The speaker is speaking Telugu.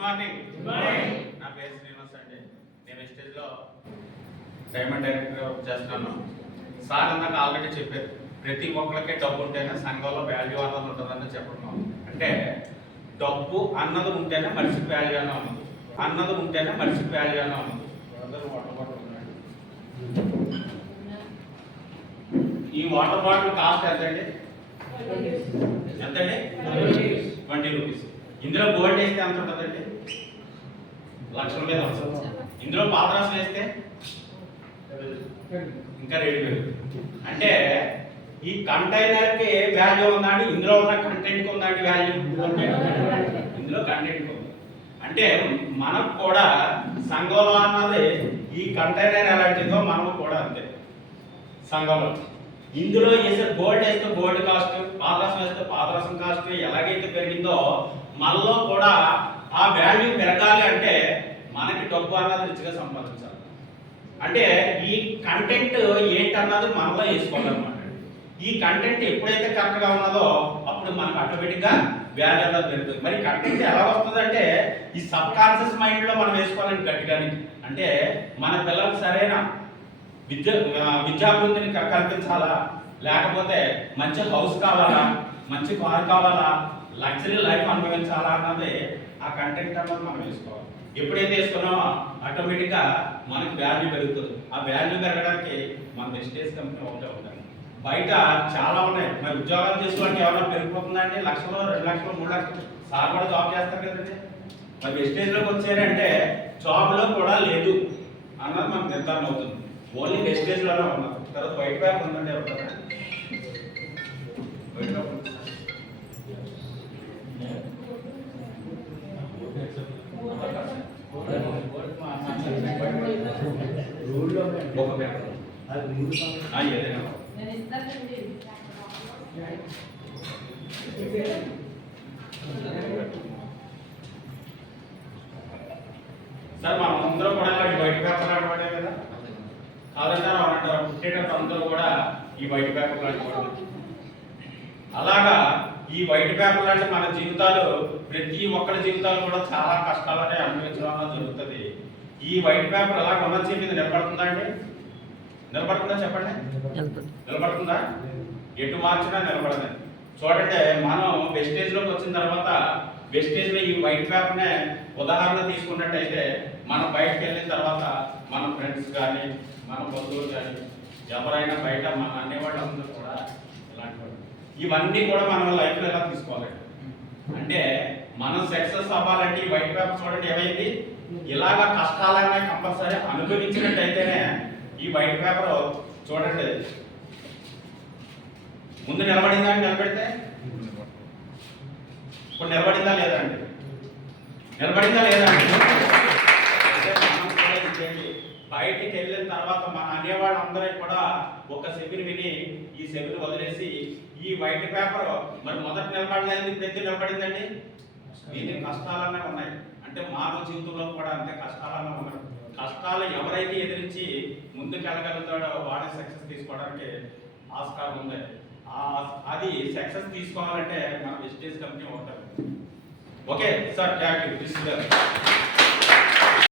మార్నింగ్ నా పేరు శ్రీనివాస్ అండి. నేను స్టేజ్లో డైమండ్ డైరెక్టర్ వర్క్ చేస్తున్నాను. సార్ నాకు ఆల్రెడీ చెప్పారు, ప్రతి ఒక్కరికి డబ్బు ఉంటేనే సంఘంలో వాల్యూ అన్నది ఉంటుందని చెప్పడం. అంటే డబ్బు అన్నది ఉంటేనే మనిషికి వాల్యూ అని ఉన్నది, అన్నది ఉంటేనే మనిషికి వాల్యూ అని ఉన్నది. ఈ వాటర్ బాటిల్ కాస్ట్ ఎంతండి? ఎంతండి? 20 రూపీస్. ఇందులో గోల్డ్ వేస్తే ఎంత ఉంటుందండి? లక్షల మీద వస్తుంది. ఇందులో పాదరసం వేస్తే ఇంకా రేటు పెరుగుతుంది. అంటే ఈ కంటైనర్కి వాల్యూ ఉందండి, ఇందులో ఉన్న కంటెంట్కి ఉందండి వాల్యూ. ఇందులో కంటెంట్ ఉంది. అంటే మనకు కూడా సంఘంలో అన్నది ఈ కంటైనర్ ఎలాంటిదో మనకు కూడా అంతే. సంఘంలో ఇందులో వేసే గోల్డ్ వేస్తే గోల్డ్ కాస్ట్, పాదరసం వేస్తే పాదరసం కాస్ట్ ఎలాగైతే పెరిగిందో మనలో కూడా ఆ వాల్యూ పెరగాలి అంటే మనకి డబ్బు అన్నది రిచ్గా సంపాదించాలి. అంటే ఈ కంటెంట్ ఏంటన్నది మనలో వేసుకోవాలన్నమాట. ఈ కంటెంట్ ఎప్పుడైతే కరెక్ట్గా ఉన్నదో అప్పుడు మనకు ఆటోమేటిక్గా వాల్యూ అన్నది పెరుగుతుంది. మరి కంటెంట్ ఎలా వస్తుందంటే ఈ సబ్ కాన్షియస్ మైండ్లో మనం వేసుకోవాలని గట్టిగాని. అంటే మన పిల్లలకు సరైన విద్యాభివృద్ధిని కల్పించాలా, లేకపోతే మంచి హౌస్ కావాలా, మంచి కార్ కావాలా, లగ్జరీ లైఫ్ అనుభవించాలా అన్నది ఆ కంటెంట్ అన్నది మనం వేసుకోవాలి. ఎప్పుడైతే వేసుకున్నామో ఆటోమేటిక్గా మనకి వాల్యూ పెరుగుతుంది. ఆ వాల్యూ పెరగడానికి మన వెస్టేజ్ కంపెనీ ఒకటే ఉంటుంది. బయట చాలా ఉన్నాయి. మరి ఉద్యోగాలు చేసుకోవడానికి ఏమైనా పెరిగిపోతుందంటే లక్షలు, 2 లక్షలు, 3 లక్షలు. సార్ కూడా జాబ్ చేస్తారు కదండి. మరి వెస్టేజ్లోకి వచ్చారంటే జాబ్లో కూడా లేదు అన్నది మనకు నిర్ధారణ అవుతుంది. ఓన్లీ వెస్టేజ్లోనే ఉన్నారు. తర్వాత వైట్ బ్యాగ్ ఉందంటే ఎవరు సార్ మనం అందరూ కూడా వైట్ పేపర్ ఆడవాడే కదా కాదంటారా అంటారు. పుట్టేటప్పుడు అందరూ కూడా ఈ వైట్ పేపర్ ఆడుకోవడం. అలాగా ఈ వైట్ పేపర్ అంటే మన జీవితాలు, ప్రతి ఒక్కరి జీవితాలు కూడా చాలా కష్టాలనే అనుభవించడం జరుగుతుంది. ఈ వైట్ పేపర్ అలా ఉన్నది మీద నిలబడుతుందా అండి? నిలబడుతుందా చెప్పండి? నిలబడుతుందా? ఎటు మార్చినా నిలబడదు. చూడండి, మనం వెస్టేజ్లోకి వచ్చిన తర్వాత వెస్టేజ్లో ఈ వైట్ పేపర్నే ఉదాహరణ తీసుకున్నట్టయితే మనం బయటకు వెళ్ళిన తర్వాత మన ఫ్రెండ్స్ కానీ మన బంధువులు కానీ ఎవరైనా బయట మన అనేవాళ్ళు అందరూ కూడా ఇలాంటి వాళ్ళు. ఇవన్నీ కూడా మనం లైఫ్లో ఎలా తీసుకోవాలి అంటే మనం సక్సెస్ అవ్వాలంటే ఈ వైట్ పేపర్ చూడండి ఏమైంది, ఇలాగ కష్టాలనే కంపల్సరీ అనుభవించినట్టయితేనే ఈ వైట్ పేపర్ చూడండి ముందు నిలబడిందా అని నిలబెడితే ఇప్పుడు నిలబడిందా లేదా అండి? నిలబడిందా లేదా అండి? బయటికి వెళ్ళిన తర్వాత మన అనేవాళ్ళందరూ కూడా ఒక సెమిని విని ఈ సెమిని వదిలేసి ఈ వైట్ పేపర్ మరి మొదటి నిలబడలేదు, ఇప్పుడు ఎందుకు నిలబడిందండి? దీని కష్టాలనే ఉన్నాయి. అంటే మానవ జీవితంలో కూడా అంతే కష్టాలనే ఉన్నాయి. కష్టాలు ఎవరైతే ఎదిరించి ముందుకు వెళ్ళగలుగుతాడో వాడే సక్సెస్ తీసుకోవడానికి ఆస్కారం ఉంది. అది సక్సెస్ తీసుకోవాలంటే మన వెస్టేజ్ కంపెనీ ఉంటుంది. Okay sir, thank you.